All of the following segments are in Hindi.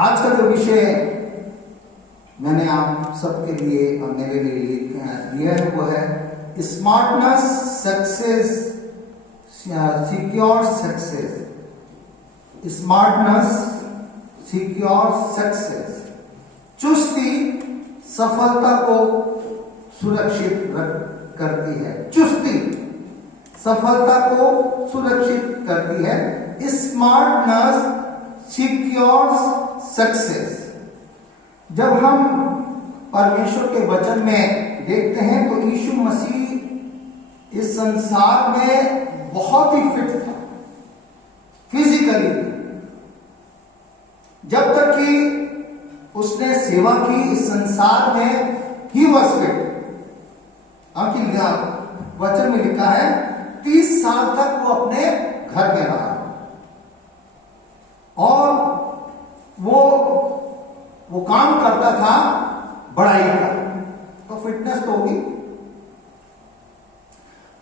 आज का जो विषय मैंने आप सबके लिए और मेरे लिए लिया है वो है smartness success secure success. Smartness secure success, चुस्ती सफलता को सुरक्षित करती है। चुस्ती सफलता को सुरक्षित करती है। Smartness secure success. जब हम परमेश्वर के वचन में देखते हैं तो यीशु मसीह इस संसार में बहुत ही फिट था फिजिकली। जब तक कि उसने सेवा की इस संसार में ही वॉज फिट। वचन में लिखा है 30 साल तक वो अपने घर में रहा और वो काम करता था बड़ाई का, तो फिटनेस तो होगी।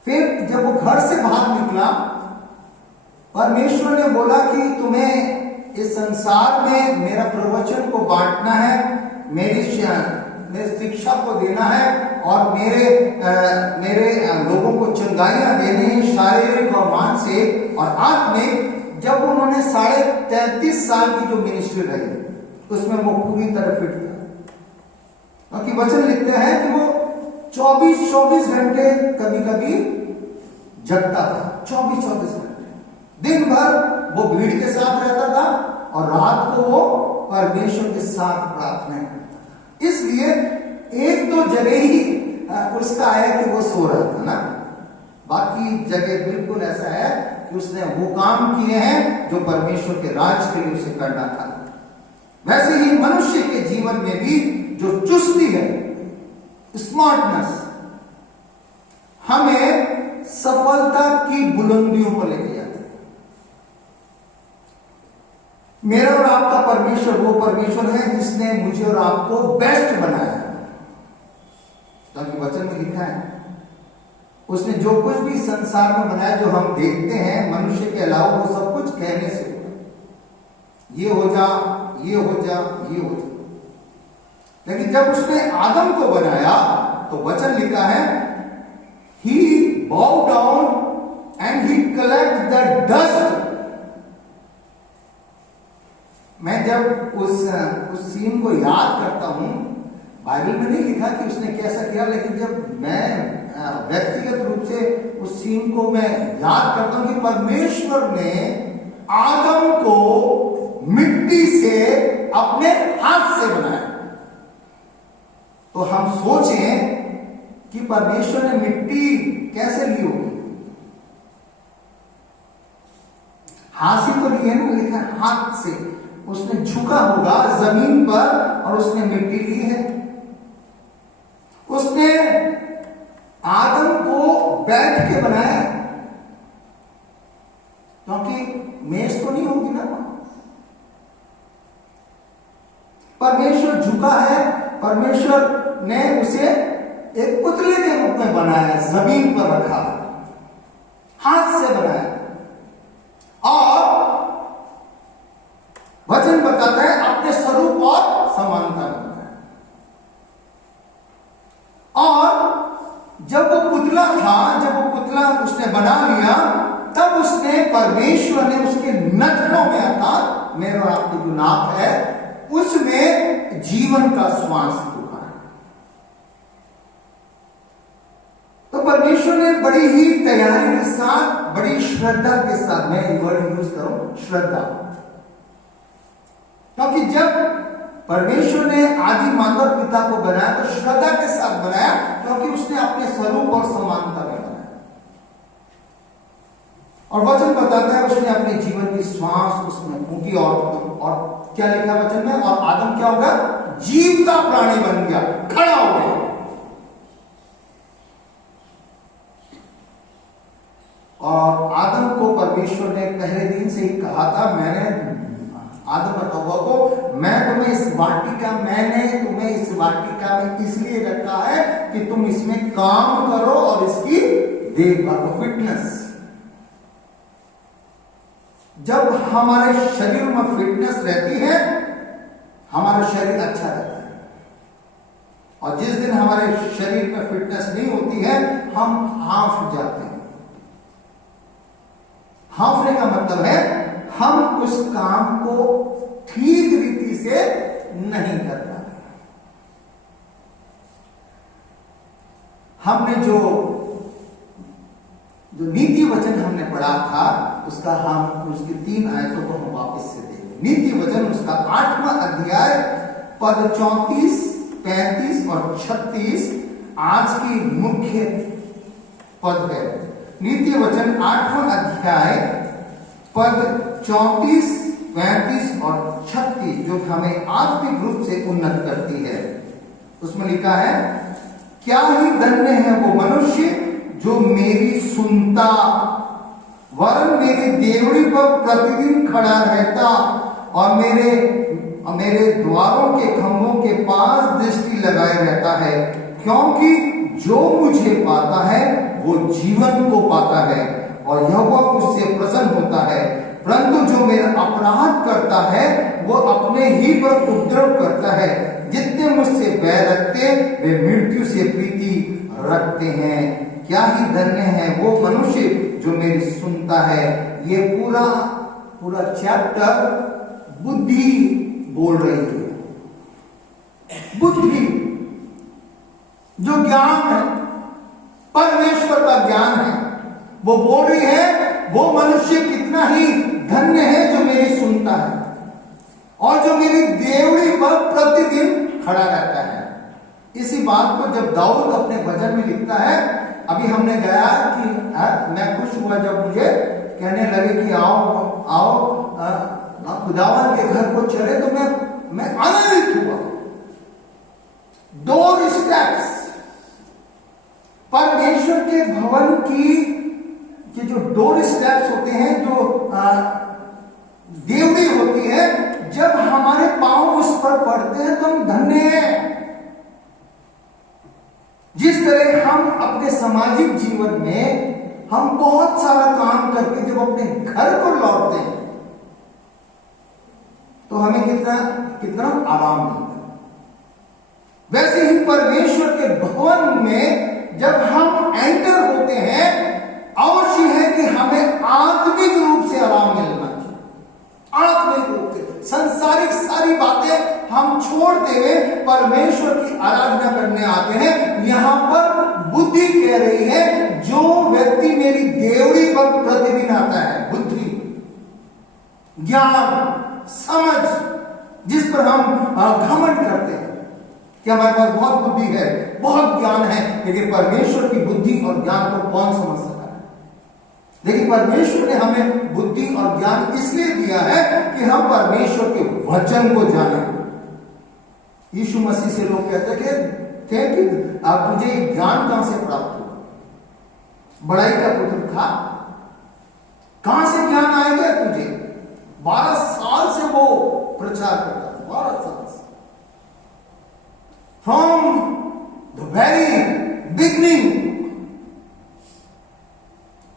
फिर जब वो घर से बाहर निकला, परमेश्वर ने बोला कि तुम्हें इस संसार में मेरा प्रवचन को बांटना है, मेरी शिक्षा को देना है और मेरे लोगों को चंगाइयां देनी है शारीरिक और मानसिक और आत्मिक। जब उन्होंने 33.5 साल की जो मिनिस्ट्री रही उसमें वो पूरी तरह फिट था, क्योंकि वचन लिखते हैं कि वो 24 घंटे कभी कभी जगता था। 24 घंटे दिन भर वो भीड़ के साथ रहता था और रात को वो परमेश्वर के साथ प्रार्थना करता था। इसलिए एक दो जगह ही उसका है कि वो सो रहा था ना, बाकी जगह बिल्कुल ऐसा है कि उसने वो काम किए हैं जो परमेश्वर के राज के लिए उसे करना था। वैसे ही मनुष्य के जीवन में भी जो चुस्ती है, स्मार्टनेस, हमें सफलता की बुलंदियों पर लेके जाती है। मेरा और आपका परमेश्वर वो परमेश्वर है जिसने मुझे और आपको बेस्ट बनाया है। ताकि वचन में लिखा है उसने जो कुछ भी संसार में बनाया, जो हम देखते हैं मनुष्य के अलावा, वो सब कुछ कहने से हुआ, ये हो जा, ये हो जा, ये हो जा। लेकिन जब उसने आदम को बनाया तो वचन लिखा है ही bow down and he collect the dust। मैं जब उस सीन को याद करता हूं, बाइबल में नहीं लिखा कि उसने कैसा किया, लेकिन जब मैं व्यक्तिगत रूप से उस सीन को मैं याद करता हूं कि परमेश्वर ने आदम को मिट्टी से अपने हाथ से बनाया। तो हम सोचें कि परमेश्वर ने मिट्टी कैसे ली होगी। हाथ से तो ली है ना, लिखा हाथ से। उसने झुका होगा जमीन पर और उसने मिट्टी ली है। उसने आदम को बैठ के बनाया, क्योंकि मेज तो नहीं होगी ना। परमेश्वर झुका है, परमेश्वर ने उसे एक पुतले के रूप में बनाया, जमीन पर रखा, हाथ से बनाया। और वचन बताता है अपने स्वरूप और समानता बनता है। और जब वो पुतला था, जब वो पुतला उसने बना लिया, तब उसने परमेश्वर ने उसके नथनों में, अर्थात मेरे और आपकी जो नाक है उसमें जीवन का श्वास फूका है। तो परमेश्वर ने बड़ी ही तैयारी के साथ, बड़ी श्रद्धा के साथ, मैं वर्ड यूज करूं श्रद्धा, क्योंकि जब परमेश्वर ने आदि माता पिता को बनाया तो श्रद्धा के साथ बनाया, क्योंकि उसने अपने स्वरूप और समानता में बनाया। और वचन बताता है उसने अपने जीवन की श्वास उसमें फूकी और क्या लिखा वचन में, और आदम क्या होगा, जीवता प्राणी बन गया, खड़ा हो गया। और आदम को परमेश्वर ने पहले दिन से ही कहा था, मैंने आदम और हव्वा को, मैं तुम्हें इस वाटिका, मैंने तुम्हें इस वाटिका में इसलिए रखा है कि तुम इसमें काम करो और इसकी देखभाल। फिटनेस, जब हमारे शरीर में फिटनेस रहती है हमारा शरीर अच्छा रहता है। और जिस दिन हमारे शरीर में फिटनेस नहीं होती है, हम हांफ जाते हैं। हांफने का मतलब है हम उस काम को ठीक रीति से नहीं कर पाते। हमने जो नीति वचन हमने पढ़ा था, उसका हम उसकी 3 आयतों को हम वापस से देखें। नीति वचन उसका 8वां अध्याय पद 34, 35 और 36 आज की मुख्य पद है। नीति वचन 8वां अध्याय पद 34, 35 और 36 जो हमें आत्मिक रूप से उन्नत करती है। उसमें लिखा है, क्या ही धन्य है वो मनुष्य जो मेरी सुनता, वरन मेरी देवड़ी पर प्रतिदिन खड़ा रहता और मेरे द्वारों के खंभों के पास दृष्टि लगाए रहता है, क्योंकि जो मुझे पाता है वो जीवन को पाता है और यहोवा उससे प्रसन्न होता है। परंतु जो मेरा अपराध करता है वो अपने ही पर उपद्रव करता है। जितने मुझसे बैर रखते वे मृत्यु से प्रीति रखते हैं। क्या ही धन्य है वो मनुष्य जो मेरी सुनता है। ये पूरा चैप्टर बुद्धि बोल रही है। बुद्धि जो ज्ञान है, परमेश्वर का ज्ञान है, वो बोल रही है वो मनुष्य कितना ही धन्य है जो मेरी सुनता है और जो मेरी देवड़ी पर प्रतिदिन खड़ा रहता है। इसी बात को जब दाऊद अपने भजन में लिखता है, अभी हमने गया कि मैं खुश हुआ जब मुझे कहने लगे कि आओ खुदावन के घर को चले, तो मैं आनंदित हुआ। डोर स्टेप्स, परमेश्वर के भवन की जो डोर स्टेप्स होते हैं, जो देवड़ी होती है, जब हमारे पांव उस पर पड़ते हैं तो हम धन्य हैं। जिस तरह हम अपने सामाजिक जीवन में हम बहुत सारा काम करके जब अपने घर को लौटते हैं तो हमें कितना आराम मिलता है। वैसे ही परमेश्वर के भवन में जब हम एंटर होते हैं, अवश्य है कि हमें आत्मिक रूप से आराम मिलना चाहिए। आत्मिक रूप से संसारिक सारी बातें हम छोड़ते हुए परमेश्वर की आराधना करने आते हैं। यहां पर बुद्धि कह रही है, जो व्यक्ति मेरी देवड़ी पर प्रतिदिन आता है, बुद्धि, ज्ञान, समझ, जिस पर हम घमंड करते हैं कि हमारे पास बहुत बुद्धि है, बहुत ज्ञान है, लेकिन परमेश्वर की बुद्धि और ज्ञान को कौन समझ सकता है? लेकिन परमेश्वर ने हमें बुद्धि और ज्ञान इसलिए दिया है कि हम परमेश्वर के वचन को जानें। यीशु मसीह से लोग कहते थे कि अब तुझे ज्ञान कहां से प्राप्त हुआ? बड़ाई का पुत्र था, कहां से ज्ञान आएगा तुझे? 12 साल से वो प्रचार करता था, 12 साल से, फ्रॉम द वेरी बिगनिंग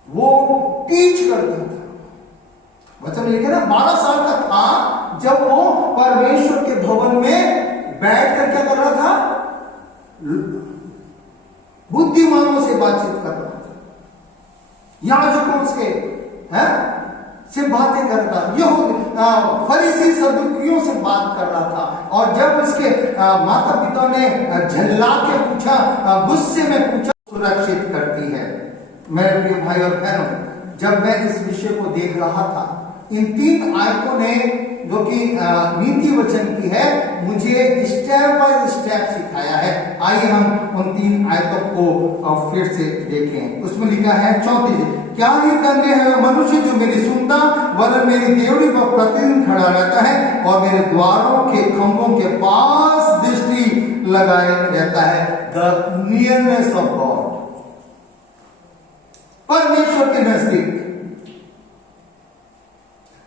वो टीच करता था। वचन लिखे ना, 12 साल का था जब वो परमेश्वर के भवन में बैठ कर क्या कर रहा था? बुद्धिमानों से बातचीत कर रहा था, याजकों से बातें करता, फरीसी सदुकियों से बात कर रहा था। और जब उसके माता पिता ने झल्ला के पूछा, गुस्से में पूछा, सुरक्षित करती है। मेरे प्रिय भाई और बहनों, जब मैं इस विषय को देख रहा था, इन 3 आयतों ने जो कि नीति वचन की है, मुझे स्टेप बाय स्टेप सिखाया है। आइए हम उन 3 आयतों को फिर से देखें। उसमें लिखा है 34, क्या ही धन्य है मनुष्य जो मेरी सुनता, वरन मेरी देवड़ी पर प्रतिदिन खड़ा रहता है और मेरे द्वारों के खंभों के पास दृष्टि लगाए रहता है। द नियरनेस ऑफ गॉड, परमेश्वर के नजदीक,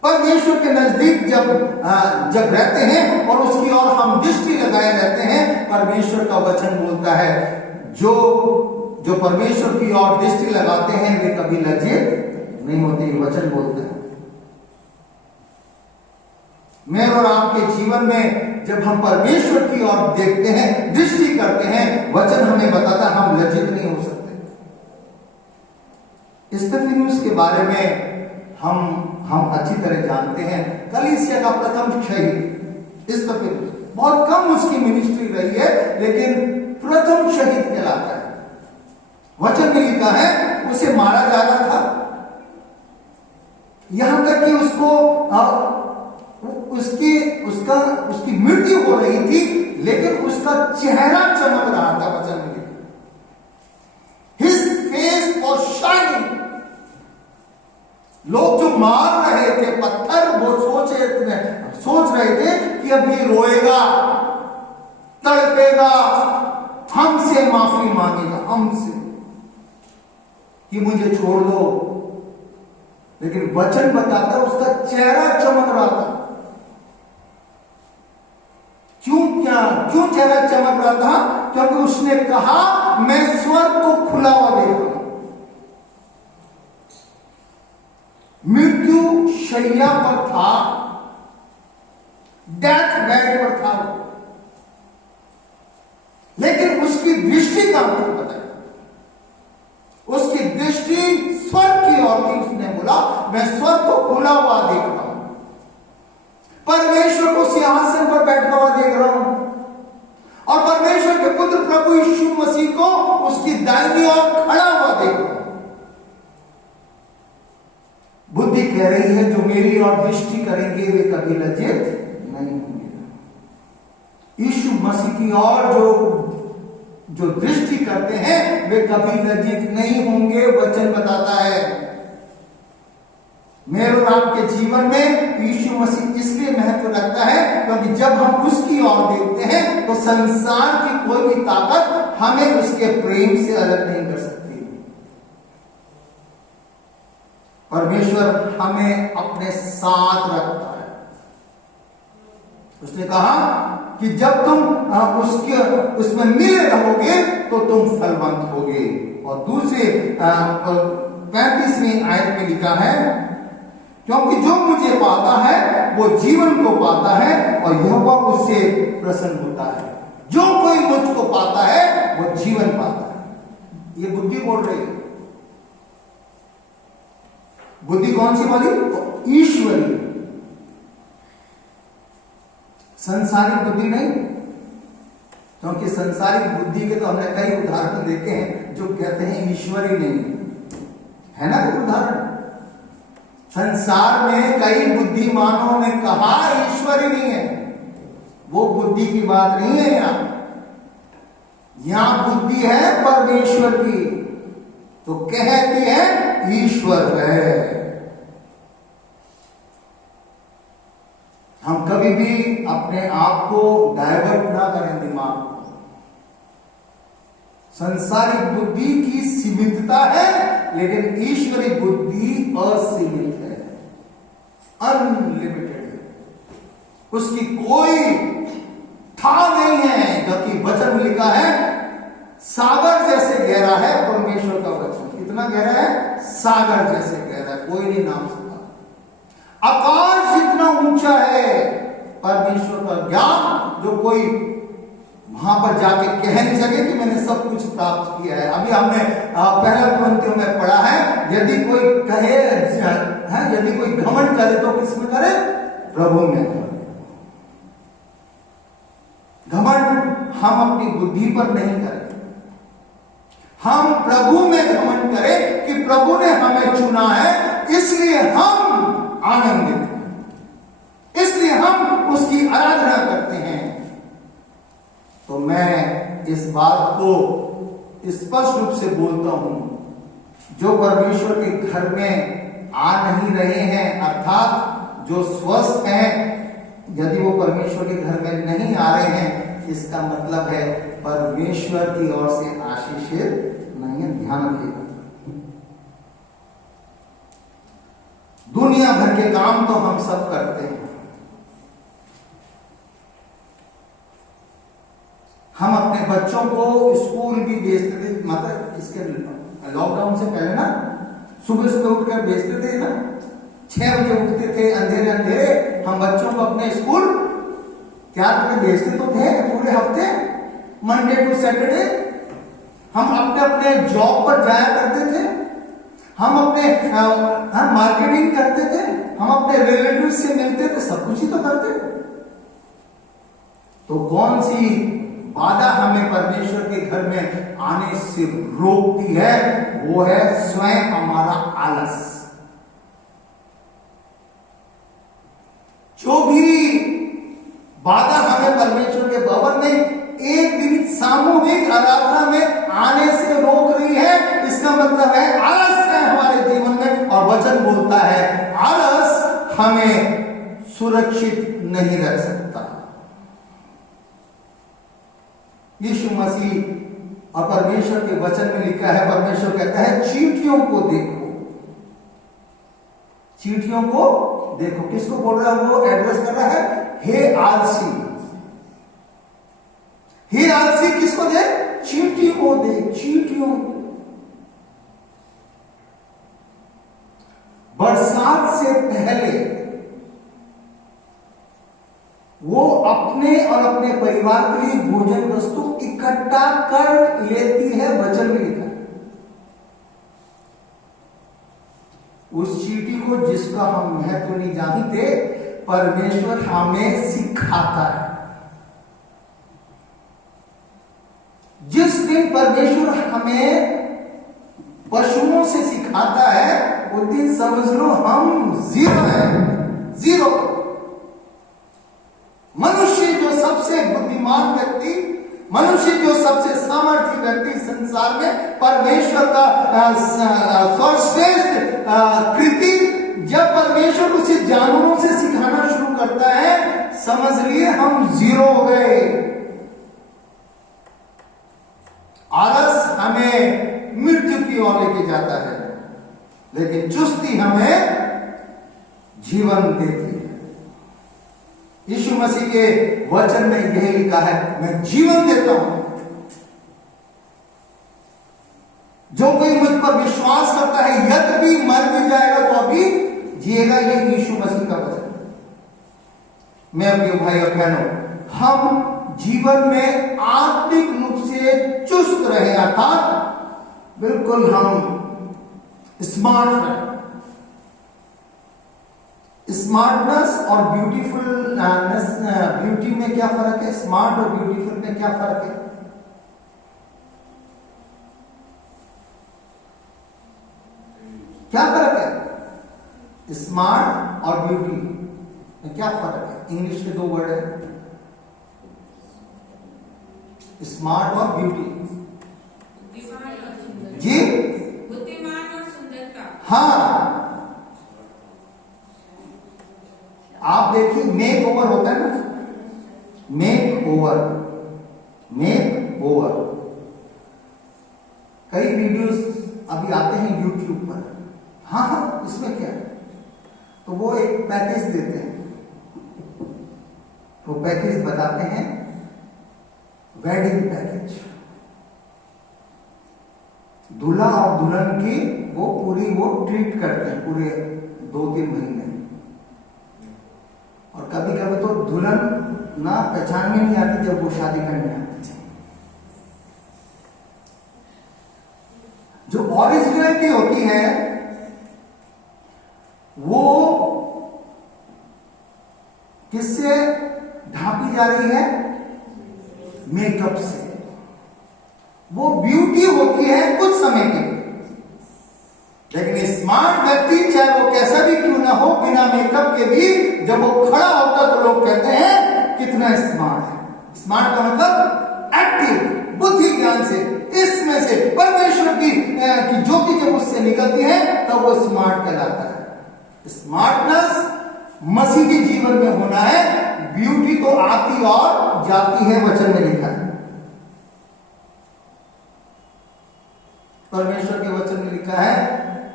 परमेश्वर के नजदीक जब रहते हैं और उसकी ओर हम दृष्टि लगाए रहते हैं, परमेश्वर का वचन बोलता है, जो परमेश्वर की ओर दृष्टि लगाते हैं वे कभी लज्जित नहीं होते। वचन बोलते हैं मेरे और आपके जीवन में जब हम परमेश्वर की ओर देखते हैं, दृष्टि करते हैं, वचन हमें बताता है हम लज्जित नहीं हो सकते। स्तेफनुस के बारे में हम अच्छी तरह जानते हैं। कलीसिया का प्रथम शहीद स्तेफनुस, बहुत कम उसकी मिनिस्ट्री रही है, लेकिन प्रथम शहीद कहलाता है। वचन में लिखा है उसे मारा जा रहा था, यहां तक कि उसकी मृत्यु हो रही थी, लेकिन उसका चेहरा चमक रहा था। वचन में लिखा हिज फेस वाज शाइनिंग। लोग जो मार रहे थे पत्थर, वो सोच रहे थे कि अब ये रोएगा, तड़पेगा, हमसे माफी मांगेगा, हमसे कि मुझे छोड़ दो। लेकिन वचन बताता उसका चेहरा चमक रहा था। क्यों चेहरा चमक रहा था? क्योंकि उसने कहा मैं स्वर्ग को खुला हुआ देख रहा हूं। मृत्यु शैया पर था, डेथ बेड पर था, लेकिन उसकी दृष्टि का मतलब बताया। उसकी दृष्टि स्वर्ग की ओर थी। उसने बोला मैं स्वर्ग को खुला हुआ देख रहा हूं, परमेश्वर को सिंहासन पर बैठा हुआ देख रहा हूं, और परमेश्वर के पुत्र प्रभु यीशु मसीह को उसकी दाहिनी ओर खड़ा हुआ देख रहा हूं। बुद्धि कह रही है जो मेरी ओर दृष्टि करेंगे वे कभी लज्जित नहीं होंगे। यीशु मसीह की ओर जो दृष्टि करते हैं वे कभी लज्जित नहीं होंगे। वचन बताता है मेरे और आपके जीवन में यीशु मसीह इसलिए महत्व रखता है क्योंकि जब हम उसकी ओर देखते हैं तो संसार की कोई भी ताकत हमें उसके प्रेम से अलग नहीं कर सकती। परमेश्वर हमें अपने साथ रखता है। उसने कहा कि जब तुम उसमें मिले रहोगे तो तुम फलवंत होगे। और दूसरे 35वीं आयत में लिखा है क्योंकि जो मुझे पाता है वो जीवन को पाता है और यहोवा उससे प्रसन्न होता है। जो कोई मुझको पाता है वो जीवन पाता है। ये बुद्धि बोल रही है। बुद्धि कौन सी बोली? तो ईश्वरी, संसारिक बुद्धि नहीं। क्योंकि संसारिक बुद्धि के तो हमने कई उदाहरण देखे हैं जो कहते हैं ईश्वरी नहीं है ना। कोई उदाहरण संसार में कई बुद्धिमानों ने कहा ईश्वरी नहीं है। वो बुद्धि की बात नहीं है। यहां बुद्धि है परमेश्वर की, तो कहती है ईश्वर है। हम कभी भी अपने आप को डाइवर्ट ना करें दिमाग को। संसारिक बुद्धि की सीमितता है, लेकिन ईश्वरी बुद्धि असीमित है, अनलिमिटेड है। उसकी कोई था नहीं है। जबकि वचन में लिखा है सागर जैसे गहरा है परमेश्वर का वचन। कितना गहरा है? सागर जैसे गहरा, कोई नहीं नाम सकता। आकाश जितना ऊंचा है परमेश्वर का ज्ञान, जो कोई वहां पर जाके कह नहीं सके कि मैंने सब कुछ प्राप्त किया है। अभी हमने पहला कुरिन्थियों में पढ़ा है यदि कोई कहे यदि कोई घमंड करे तो किसमें करे? प्रभु में करे। घमंड हम अपनी बुद्धि पर नहीं करें, हम प्रभु में घमंड करें कि प्रभु ने हमें चुना है, इसलिए हम आनंदित हैं, इसलिए हम उसकी आराधना करते हैं। तो मैं इस बात को स्पष्ट रूप से बोलता हूं, जो परमेश्वर के घर में आ नहीं रहे हैं, अर्थात जो स्वस्थ हैं, यदि वो परमेश्वर के घर में नहीं आ रहे हैं, इसका मतलब है परमेश्वर की ओर से आशीषित नहीं है। ध्यान रखिएगा। दुनिया भर के काम तो हम सब करते हैं। हम अपने बच्चों को स्कूल भी भेजते थे, मतलब इसके लॉकडाउन से पहले ना सुबह सुबह उठकर भेजते थे ना, 6 बजे उठते थे, अंधेरे अंधेरे हम बच्चों को अपने अपने स्कूल तैयार करके भेजते तो थे पूरे हफ्ते, मंडे टू सैटरडे। हम अपने अपने जॉब पर जाया करते थे, हम मार्केटिंग करते थे, हम अपने रिलेटिव से मिलते थे, सब कुछ ही तो करते। तो कौन सी बाधा हमें परमेश्वर के घर में आने से रोकती है? वो है स्वयं हमारा आलस। जो भी बाधा हमें परमेश्वर के भवन में एक दिन सामूहिक आराधना में आने से रोक रही है, इसका मतलब है आलस है हमारे जीवन में। और वचन बोलता है आलस हमें सुरक्षित नहीं रख सकता। यीशु मसीह और परमेश्वर के वचन में लिखा है, परमेश्वर कहता है चींटियों को देखो, चींटियों को देखो। किसको बोल रहा है? वो एड्रेस कर रहा है हे आलसी। हे आलसी किसको दे? चींटी को दे, चींटियों को। बरसात से पहले वो अपने और अपने परिवार के लिए भोजन वस्तु इकट्ठा कर लेती है, वचन में लिखा है। उस चींटी को जिसका हम महत्व नहीं जानते, परमेश्वर हमें सिखाता है। जिस दिन परमेश्वर हमें पशुओं से सिखाता है, उस दिन समझ लो हम जीरो हैं, जीरो। मनुष्य जो सबसे बुद्धिमान व्यक्ति, मनुष्य जो सबसे सामर्थ्य व्यक्ति संसार में, परमेश्वर का सर्वश्रेष्ठ कृति, जब परमेश्वर उसे जानवरों से सिखाना शुरू करता है, समझ लिए हम जीरो हो गए। आलस हमें मृत्यु की ओर लेके जाता है, लेकिन चुस्ती हमें जीवन देती है। यीशु मसीह के वचन में यह लिखा है, मैं जीवन देता हूं। जो कोई मुझ पर विश्वास करता है, यद्यपि मर भी जाएगा तो अभी जिएगा। ये यीशु मसीह का वचन है। मैं अपने भाई और बहनों, हम जीवन में आत्मिक रूप से चुस्त रहे, अर्थात बिल्कुल हम स्मार्ट रहे। स्मार्टनेस और ब्यूटीफुलनेस, ब्यूटी में क्या फर्क है? स्मार्ट और ब्यूटीफुल में क्या फर्क है? क्या फर्क है? स्मार्ट और ब्यूटी में क्या फर्क है? इंग्लिश के दो वर्ड है, स्मार्ट और ब्यूटी। जी, बुद्धिमान और सुंदरता। हाँ, आप देखिए मेक ओवर होता है ना, मेक ओवर, मेक ओवर। कई वीडियोस अभी आते हैं यूट्यूब पर। हाँ हाँ, इसमें क्या है? तो वो एक पैकेज देते हैं, वो पैकेज बताते हैं वेडिंग पैकेज। दूल्हा और दुल्हन की वो पूरी वो ट्रीट करते हैं पूरे 2-3 महीने। और कभी कभी तो दुल्हन ना पहचान में नहीं आती जब वो शादी करने आती है। जो ओरिजिनलिटी होती है वो किससे ढांपी जा रही है? मेकअप से। वो ब्यूटी होती है कुछ समय के लिए, लेकिन स्मार्ट व्यक्ति चाहे वो कैसा भी क्यों ना हो, बिना मेकअप के भी जब वो खड़ा होता तो लोग कहते हैं कितना स्मार्ट है। स्मार्ट का मतलब एक्टिव, बुद्धि ज्ञान से, इसमें से परमेश्वर की ज्योति जब उससे निकलती है तब वो स्मार्ट कहलाता है। स्मार्टनेस मसीह के जीवन में होना है, ब्यूटी तो आती और जाती है, वचन में लिखा है। परमेश्वर के वचन में लिखा है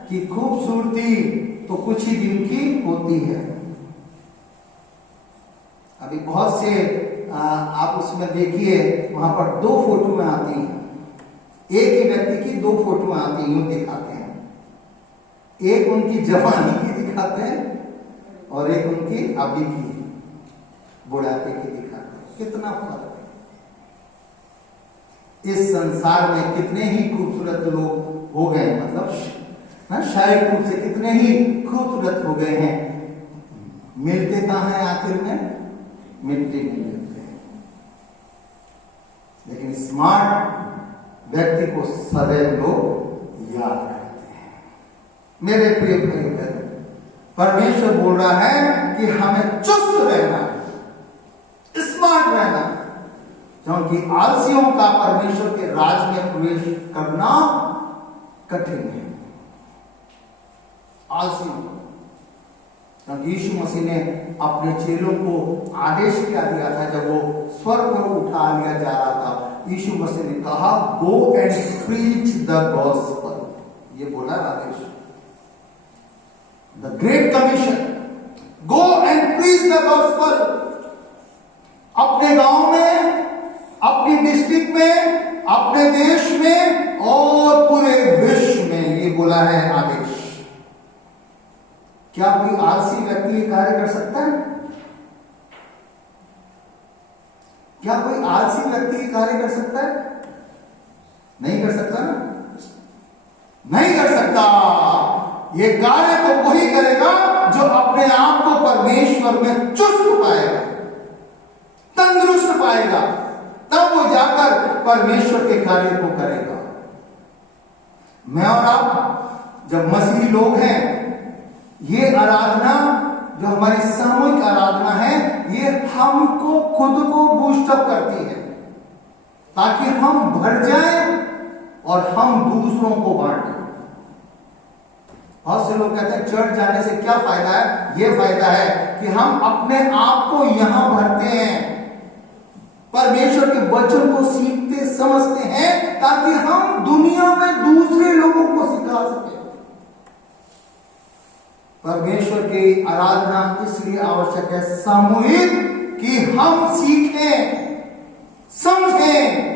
कि खूबसूरती तो कुछ ही दिन की होती है। अभी बहुत से आप उसमें देखिए, वहां पर 2 फोटोएं आती हैं, एक ही व्यक्ति की 2 फोटोएं आती हैं, यूं दिखाते हैं। एक उनकी जवानी की दिखाते हैं और एक उनकी अभी की। बुढ़ापे की दिखाते हैं। कितना फर्क है। इस संसार में कितने ही खूबसूरत लोग हो गए, मतलब शारीरिक रूप से कितने ही खूबसूरत हो गए हैं, मिलते कहाँ हैं आखिर में? मिट्टी में मिलते हैं। लेकिन स्मार्ट व्यक्ति को सदैव लोग याद करते हैं। मेरे प्रिय भाई बहन, परमेश्वर बोल रहा है कि हमें चुस्त रहना है, स्मार्ट रहना है, क्योंकि आलसियों का परमेश्वर के राज में प्रवेश करना कठिन है। आलसियों को, क्योंकि यीशु मसीह ने अपने चेलों को आदेश क्या दिया था जब वो स्वर्ग में उठा लिया जा रहा था। यीशु मसीह ने कहा, go and preach the gospel. ये बोला आदेश, the great commission, go and preach the gospel. अपने गांव में, अपनी डिस्ट्रिक्ट में, अपने देश में और पूरे विश्व में, ये बोला है आदेश। क्या कोई आलसी व्यक्ति ये कार्य कर सकता है? क्या कोई आलसी व्यक्ति ये कार्य कर सकता है? नहीं कर सकता ना, नहीं कर सकता। ये कार्य तो वही करेगा जो अपने आप को परमेश्वर में चुस्त पाएगा, तंदुरुस्त पाएगा, तब वो जाकर परमेश्वर के कार्य को करेगा। मैं और आप जब मसीही लोग हैं, ये आराधना जो हमारी सामूहिक आराधना है, ये हमको खुद को बूस्टअप करती है ताकि हम भर जाएं और हम दूसरों को बांटें। बहुत से लोग कहते हैं चर्च जाने से क्या फायदा है? ये फायदा है कि हम अपने आप को यहां भरते हैं, परमेश्वर के वचन को सीखते समझते हैं, ताकि हम दुनिया में दूसरे लोगों को सिखा सकें। परमेश्वर की आराधना इसलिए आवश्यक है सामूहिक, कि हम सीखें, समझें,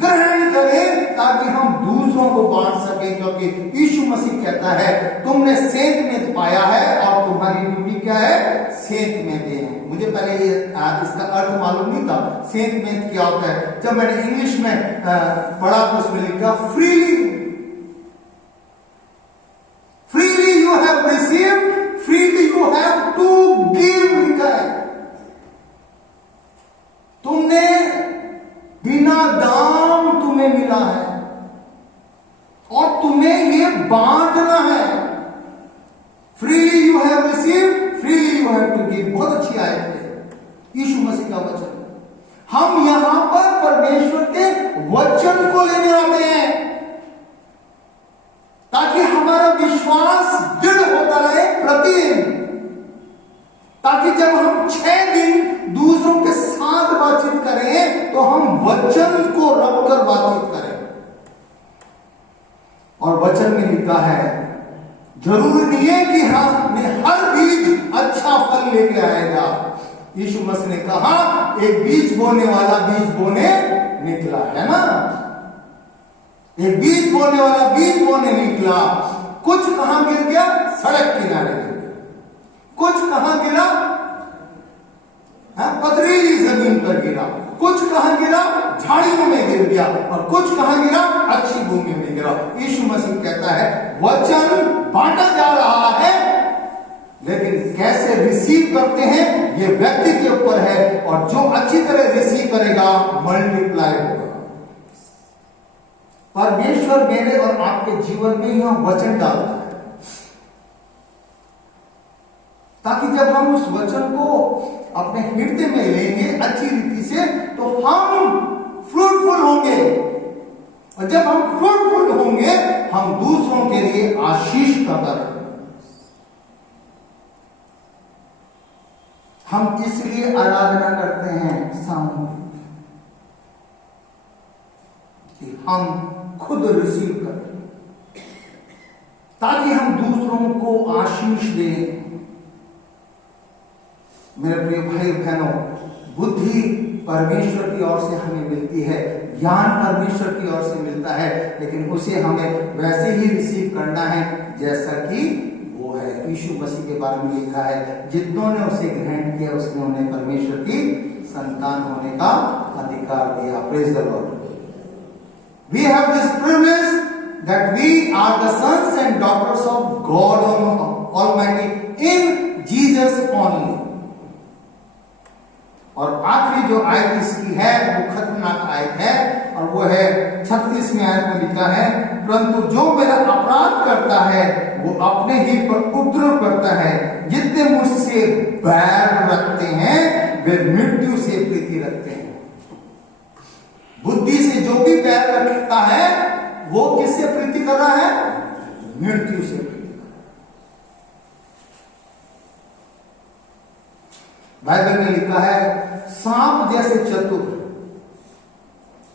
ग्रहण करें, ताकि हम दूसरों को बांट सकें। क्योंकि यीशु मसीह कहता है, तुमने सेंत में पाया है और तुम्हारी ड्यूटी क्या है? सेंत में दें। मुझे पहले ये इसका अर्थ मालूम नहीं था, सेंत में क्या होता है। जब मैंने इंग्लिश में पढ़ा तो उसमें लिखा freely, freely you have received, freely you have to give लिखा है। तुमने बिना दाम तुम्हें मिला है और तुम्हें ये बांटना है। Freely you have received, freely you have to give. बहुत अच्छी आयत है, यीशु मसीह का वचन। हम यहां पर परमेश्वर के वचन को लेने आते हैं ताकि हमारा विश्वास दृढ़ होता रहे प्रतिदिन, ताकि जब हम 6 दिन दूसरों के साथ बातचीत करें तो हम वचन को रखकर बातचीत करें। और वचन में लिखा है, जरूरी नहीं है कि हमने हर बीज अच्छा फल लेके आएगा। यीशु मसीह ने कहा, एक बीज बोने वाला बीज बोने निकला, है ना? एक बीज बोने वाला बीज बोने निकला। कुछ कहां गिर गया? सड़क किनारे गिर गया। कुछ कहां गिरा? पथरीली जमीन पर गिरा। कुछ कहां गिरा? झाड़ियों में गिर गया। और कुछ कहां गिरा? अच्छी भूमि में गिरा। यीशु मसीह कहता है, वचन बांटा जा रहा है, लेकिन कैसे रिसीव करते हैं ये व्यक्ति के ऊपर है। और जो अच्छी तरह रिसीव करेगा, मल्टीप्लाई होगा। परमेश्वर मेरे और आपके जीवन में यह वचन डालता है, ताकि जब हम उस वचन को अपने हृदय में लेंगे अच्छी रीति से, तो हम फ्रूटफुल होंगे। और जब हम फ्रूटफुल होंगे, हम दूसरों के लिए आशीष का कारण। हम इसलिए आराधना करते हैं सामूहिक, कि हम खुद रिसीव करें, ताकि हम दूसरों को आशीष दें। मेरे प्रिय भाई बहनों, बुद्धि परमेश्वर की ओर से हमें मिलती है, ज्ञान परमेश्वर की ओर से मिलता है, लेकिन उसे हमें वैसे ही रिसीव करना है जैसा कि वो है। यीशु मसीह के बारे में लिखा है, जितनों ने उसे ग्रहण किया उसने उन्हें परमेश्वर की संतान होने का अधिकार दिया। Praise the Lord. We have this privilege that we are the sons and daughters of God Almighty in Jesus only. और आखिरी जो आयत इसकी है वो खतरनाक आयत है, और वो है 36वें आयत में लिखा है, परंतु जो मेरा अपराध करता है वो अपने ही पर उपद्रव करता है। जितने मुझसे बैर रखते हैं वे मृत्यु से प्रीति रखते हैं। बुद्धि से जो भी बैर रखता है वो किससे प्रीति कर रहा है? मृत्यु से प्रीति कर रहा है। बाइबल में लिखा है सांप जैसे चतुर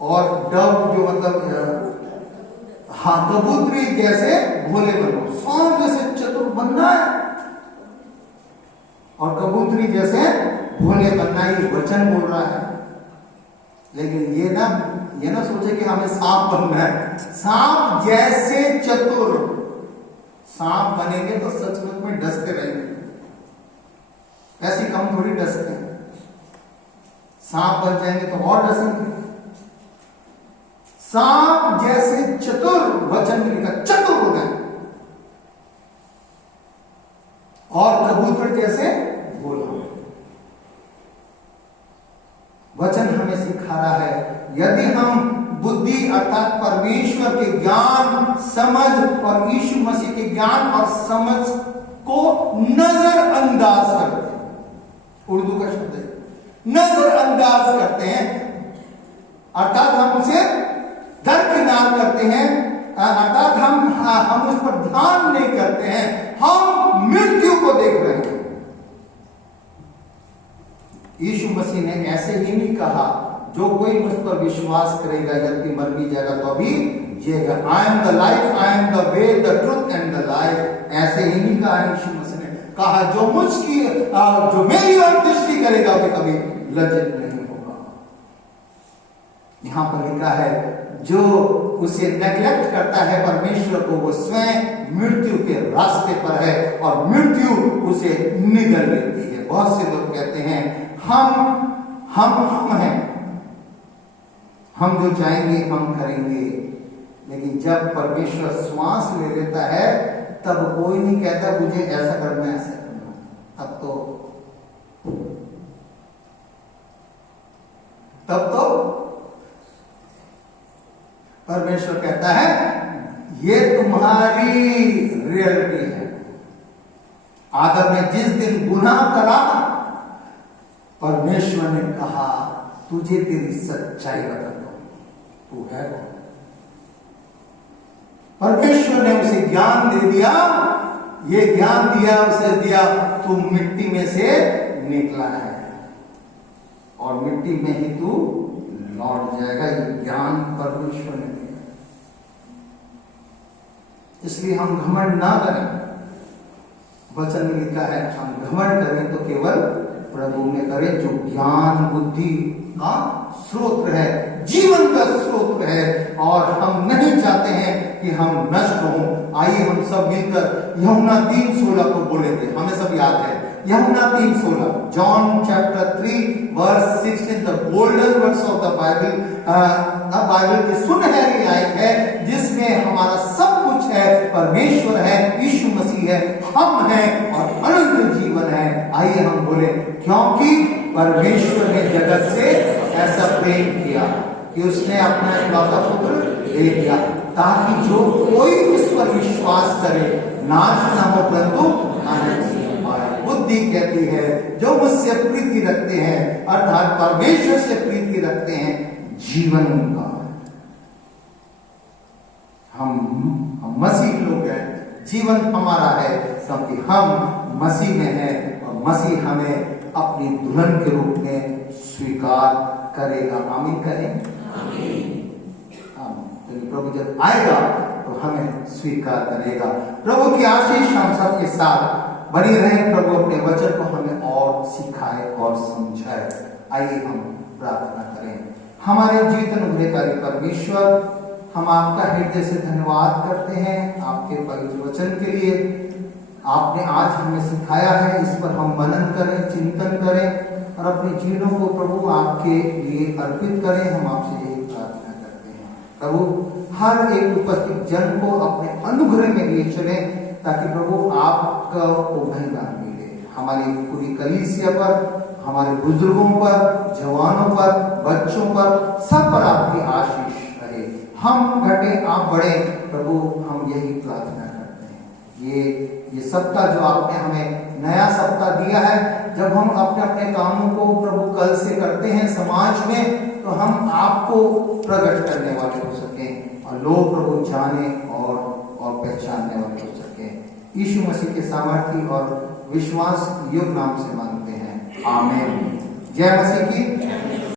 और डव जो मतलब कबूतरी जैसे भोले बनो। सांप जैसे चतुर बनना है और कबूतरी जैसे भोले बनना, ये वचन बोल रहा है। लेकिन ये ना सोचे कि हमें सांप बनना है। सांप जैसे चतुर, सांप बनेंगे तो सचमुच में डसते रहेंगे, ऐसी कम थोड़ी डसते हैं। सांप बन जाएंगे तो और डसेंगे। सांप जैसे चतुर, वचन में लिखा चतुर हो गए, और कबूतर जैसे भोला। वचन हमें सिखा रहा है यदि हम बुद्धि अर्थात परमेश्वर के ज्ञान, समझ और यीशु मसीह के ज्ञान और समझ को नजरअंदाज करते हैं, उर्दू का शब्द है नजरअंदाज करते हैं, अर्थात हम उसे दरकिनार करते हैं, अर्थात हम उस पर ध्यान नहीं करते हैं, हम मृत्यु को देख रहे हैं। यीशु मसीह ने ऐसे ही नहीं कहा जो कोई मुझ पर विश्वास करेगा यदि मर भी जाएगा तो अभी जिएगा। I am the life, I am the way, the truth and the life. ऐसे ही नहीं कहा यीशु मसीह ने, कहा जो मेरी ओर दृष्टि करेगा वो कभी लज्जित नहीं होगा। यहां पर लिखा है जो उसे नेग्लेक्ट करता है परमेश्वर को, वो स्वयं मृत्यु के रास्ते पर है और मृत्यु उसे निगल लेती है। बहुत से लोग कहते हैं हम हैं, हम जो चाहेंगे हम करेंगे, लेकिन जब परमेश्वर श्वास ले लेता है तब कोई नहीं कहता मुझे ऐसा करना है, ऐसा करना। तब तो परमेश्वर कहता है ये तुम्हारी रियलिटी है। आदम ने जिस दिन गुनाह करा परमेश्वर ने कहा तुझे तेरी सच्चाई बताता हूं, तू है कौन। परमेश्वर ने उसे ज्ञान दे दिया, ये ज्ञान दिया उसे दिया, तू मिट्टी में से निकला है और मिट्टी में ही तू लौट जाएगा। ये ज्ञान परमेश्वर ने दिया। इसलिए हम घमंड ना करें। वचन में लिखा है हम घमंड करें तो केवल प्रभु में करें जो ज्ञान बुद्धि का स्रोत है, जीवन का स्रोत है, और हम नहीं चाहते हैं कि हम नष्ट हों। आइए हम सब मिलकर यूहन्ना 3:16 को बोले थे, हमें सब याद है। यूहन्ना 3:16, John chapter 3 verse 16, the golden words of the Bible, Bible की सुनहरी आयत है जिसमें हमारा सब कुछ है, परमेश्वर है, यीशु मसीह है, हम हैं और अनंत जीवन है। आइए हम बोले क्योंकि परमेश्वर ने जगत से ऐसा प्रेम किया कि उसने अपना इकलौता पुत्र दे दिया ताकि जो कोई उस पर विश्वास करे नाश न हो परंतु अनंत जीवन पाए। बुद्धि कहती है जो मुझसे प्रीति रखते हैं अर्थात परमेश्वर से प्रीति रखते हैं जीवन का। हम मसीह लोग हैं, जीवन हमारा है क्योंकि हम मसीह में हैं और मसीह हमें अपनी दुल्हन के रूप में स्वीकार करेगा। आमीन करें। आमीन। प्रभु जब आएगा तो हमें स्वीकार करेगा। प्रभु की आशीष हम सबके साथ बनी रहे। प्रभु अपने वचन को हमें और सिखाए और समझाए। आइए हम प्रार्थना करें। हमारे जीवन उद्धारकारी परमेश्वर, हम आपका हृदय से धन्यवाद करते हैं आपके पवित्र वचन के लिए। आपने आज हमें सिखाया है, इस पर हम मनन करें, चिंतन करें और अपने जीवनों को प्रभु आपके लिए अर्पित करें। हम आपसे यही प्रार्थना करते हैं। प्रभु हर एक उपस्थित जन को अपने अनुग्रह में लिए चले, ताकि प्रभु आपका महिमा मिले हमारी पूरी कलीसिया पर, हमारे बुजुर्गों पर, जवानों पर, बच्चों पर, सब पर आपकी आशीष रहे। हम घटे आप बढ़े प्रभु, हम यही प्रार्थना करते हैं। ये सप्ताह जो आपने हमें नया सप्ताह दिया है, जब हम अपने अपने कामों को प्रभु कल से करते हैं समाज में, तो हम आपको प्रकट करने वाले हो सके और लोग प्रभु जाने और पहचानने वाले हो सके। यीशु मसीह के सामर्थ्य और विश्वास योग्य नाम से मांगते हैं, आमीन। जय मसीह की।